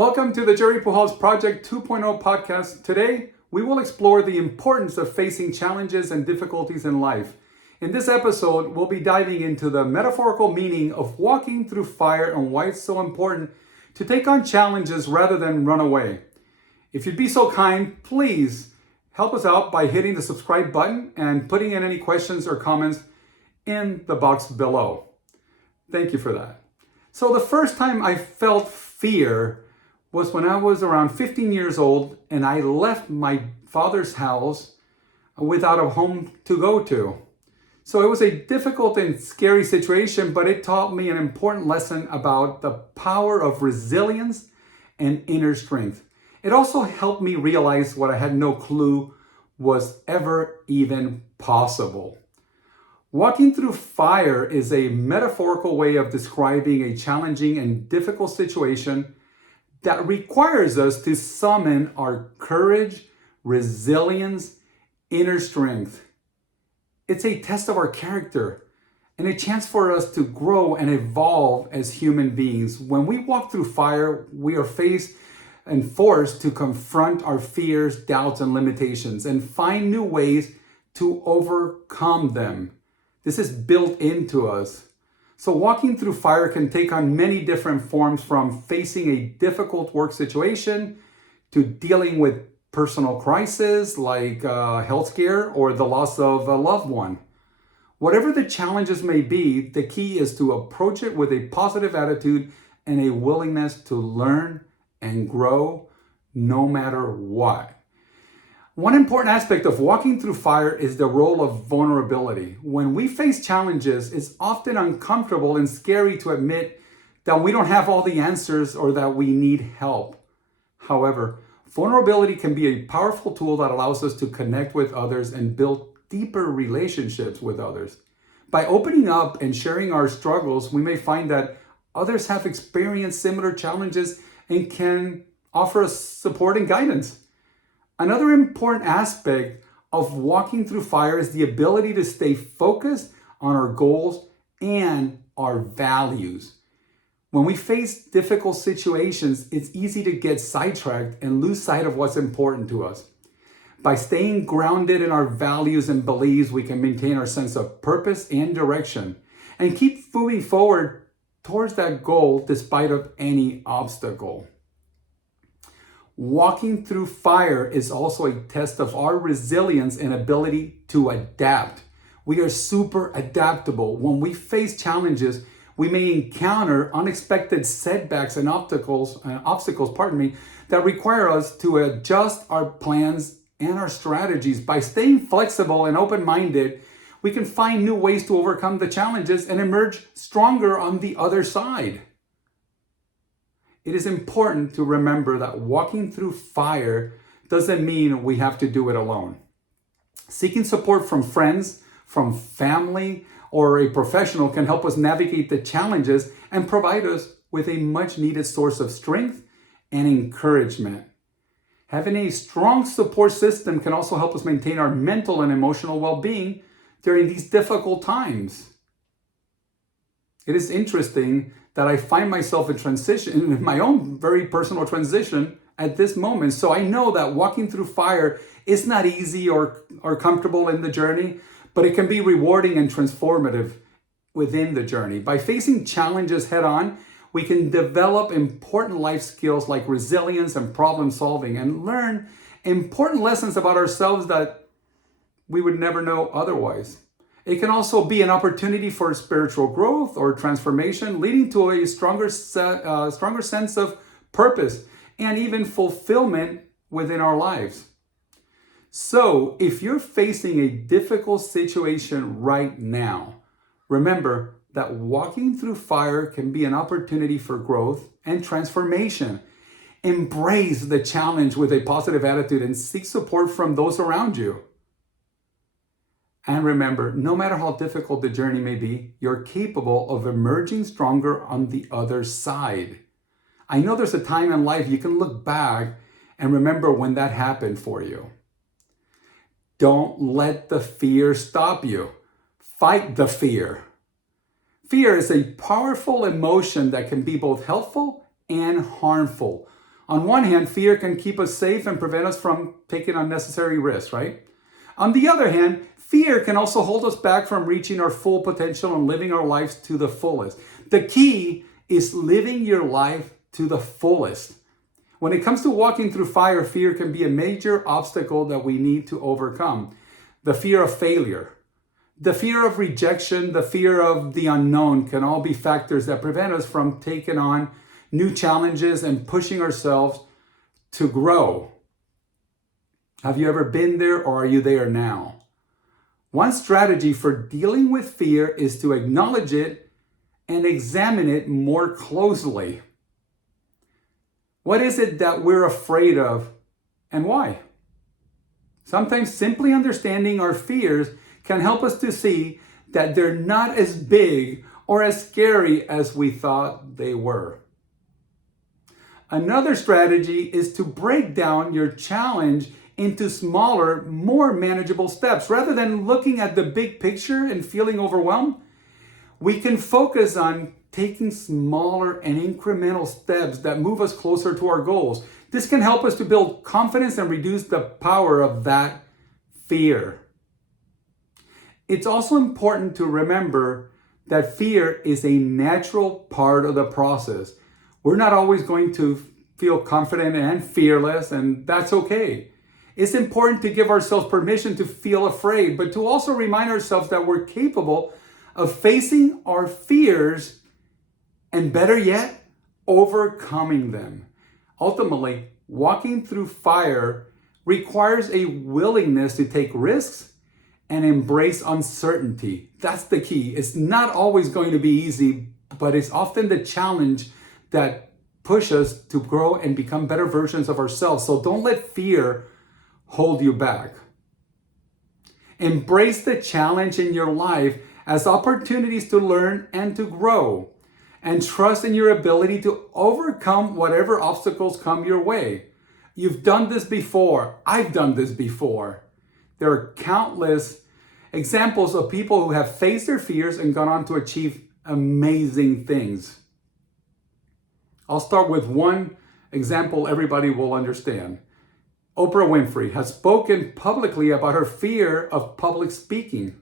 Welcome to the Jerry Pujal's Project 2.0 podcast. Today, we will explore the importance of facing challenges and difficulties in life. In this episode, we'll be diving into the metaphorical meaning of walking through fire and why it's so important to take on challenges rather than run away. If you'd be so kind, please help us out by hitting the subscribe button and putting in any questions or comments in the box below. Thank you for that. So the first time I felt fear was when I was around 15 years old and I left my father's house without a home to go to. So it was a difficult and scary situation, but it taught me an important lesson about the power of resilience and inner strength. It also helped me realize what I had no clue was ever even possible. Walking through fire is a metaphorical way of describing a challenging and difficult situation that requires us to summon our courage, resilience, inner strength. It's a test of our character and a chance for us to grow and evolve as human beings. When we walk through fire, we are faced and forced to confront our fears, doubts, and limitations and find new ways to overcome them. This is built into us. So walking through fire can take on many different forms, from facing a difficult work situation to dealing with personal crisis like health scare or the loss of a loved one. Whatever the challenges may be, the key is to approach it with a positive attitude and a willingness to learn and grow no matter what. One important aspect of walking through fire is the role of vulnerability. When we face challenges, it's often uncomfortable and scary to admit that we don't have all the answers or that we need help. However, vulnerability can be a powerful tool that allows us to connect with others and build deeper relationships with others. By opening up and sharing our struggles, we may find that others have experienced similar challenges and can offer us support and guidance. Another important aspect of walking through fire is the ability to stay focused on our goals and our values. When we face difficult situations, it's easy to get sidetracked and lose sight of what's important to us. By staying grounded in our values and beliefs, we can maintain our sense of purpose and direction and keep moving forward towards that goal despite of any obstacle. Walking through fire is also a test of our resilience and ability to adapt. We are super adaptable. When we face challenges, we may encounter unexpected setbacks and obstacles, that require us to adjust our plans and our strategies. By staying flexible and open-minded, we can find new ways to overcome the challenges and emerge stronger on the other side. It is important to remember that walking through fire doesn't mean we have to do it alone. Seeking support from friends, from family, or a professional can help us navigate the challenges and provide us with a much needed source of strength and encouragement. Having a strong support system can also help us maintain our mental and emotional well-being during these difficult times. It is interesting that I find myself in my own very personal transition at this moment. So I know that walking through fire is not easy or comfortable in the journey, but it can be rewarding and transformative within the journey. By facing challenges head on, we can develop important life skills like resilience and problem solving and learn important lessons about ourselves that we would never know otherwise. It can also be an opportunity for spiritual growth or transformation, leading to a stronger sense of purpose and even fulfillment within our lives. So, if you're facing a difficult situation right now, remember that walking through fire can be an opportunity for growth and transformation. Embrace the challenge with a positive attitude and seek support from those around you. And remember, no matter how difficult the journey may be, you're capable of emerging stronger on the other side. I know there's a time in life you can look back and remember when that happened for you. Don't let the fear stop you. Fight the fear. Fear is a powerful emotion that can be both helpful and harmful. On one hand, fear can keep us safe and prevent us from taking unnecessary risks, right? On the other hand, fear can also hold us back from reaching our full potential and living our lives to the fullest. The key is living your life to the fullest. When it comes to walking through fire, fear can be a major obstacle that we need to overcome. The fear of failure, the fear of rejection, the fear of the unknown can all be factors that prevent us from taking on new challenges and pushing ourselves to grow. Have you ever been there, or are you there now? One strategy for dealing with fear is to acknowledge it and examine it more closely. What is it that we're afraid of and why? Sometimes simply understanding our fears can help us to see that they're not as big or as scary as we thought they were. Another strategy is to break down your challenge into smaller, more manageable steps. Rather than looking at the big picture and feeling overwhelmed, we can focus on taking smaller and incremental steps that move us closer to our goals. This can help us to build confidence and reduce the power of that fear. It's also important to remember that fear is a natural part of the process. We're not always going to feel confident and fearless, and that's okay. It's important to give ourselves permission to feel afraid, but to also remind ourselves that we're capable of facing our fears and, better yet, overcoming them. Ultimately, walking through fire requires a willingness to take risks and embrace uncertainty. That's the key. It's not always going to be easy, but it's often the challenge that pushes us to grow and become better versions of ourselves. So don't let fear hold you back. Embrace the challenge in your life as opportunities to learn and to grow, and trust in your ability to overcome whatever obstacles come your way. You've done this before. I've done this before. There are countless examples of people who have faced their fears and gone on to achieve amazing things. I'll start with one example everybody will understand. Oprah Winfrey has spoken publicly about her fear of public speaking.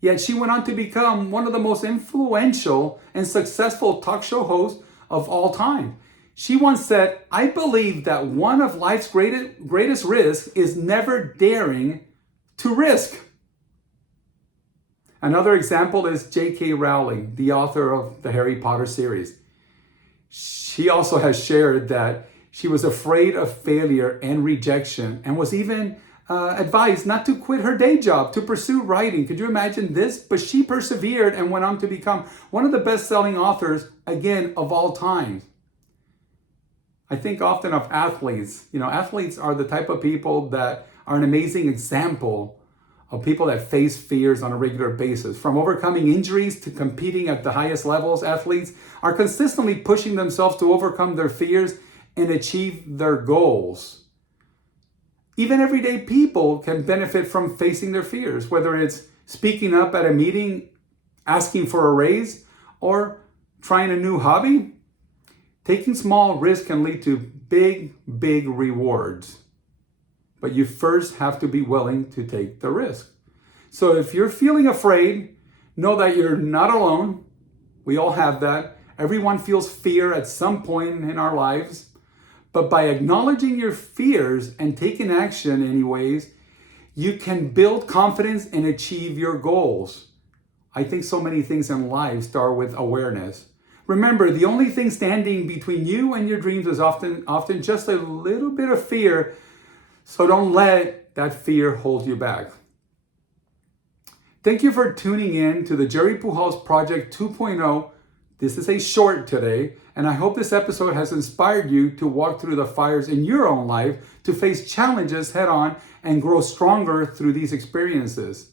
Yet she went on to become one of the most influential and successful talk show hosts of all time. She once said, "I believe that one of life's greatest risks is never daring to risk." Another example is J.K. Rowling, the author of the Harry Potter series. She also has shared that she was afraid of failure and rejection and was even advised not to quit her day job to pursue writing. Could you imagine this? But she persevered and went on to become one of the best-selling authors, again, of all time. I think often of athletes. Athletes are the type of people that are an amazing example of people that face fears on a regular basis. From overcoming injuries to competing at the highest levels, athletes are consistently pushing themselves to overcome their fears and achieve their goals. Even everyday people can benefit from facing their fears, whether it's speaking up at a meeting, asking for a raise, or trying a new hobby. Taking small risks can lead to big, big rewards. But you first have to be willing to take the risk. So if you're feeling afraid, know that you're not alone. We all have that. Everyone feels fear at some point in our lives. But by acknowledging your fears and taking action anyways, you can build confidence and achieve your goals. I think so many things in life start with awareness. Remember, the only thing standing between you and your dreams is often just a little bit of fear. So don't let that fear hold you back. Thank you for tuning in to the Jerry Pujols Project 2.0. This is a short today, and I hope this episode has inspired you to walk through the fires in your own life, to face challenges head on, and grow stronger through these experiences.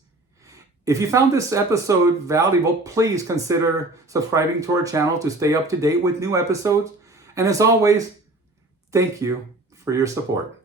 If you found this episode valuable, please consider subscribing to our channel to stay up to date with new episodes. And as always, thank you for your support.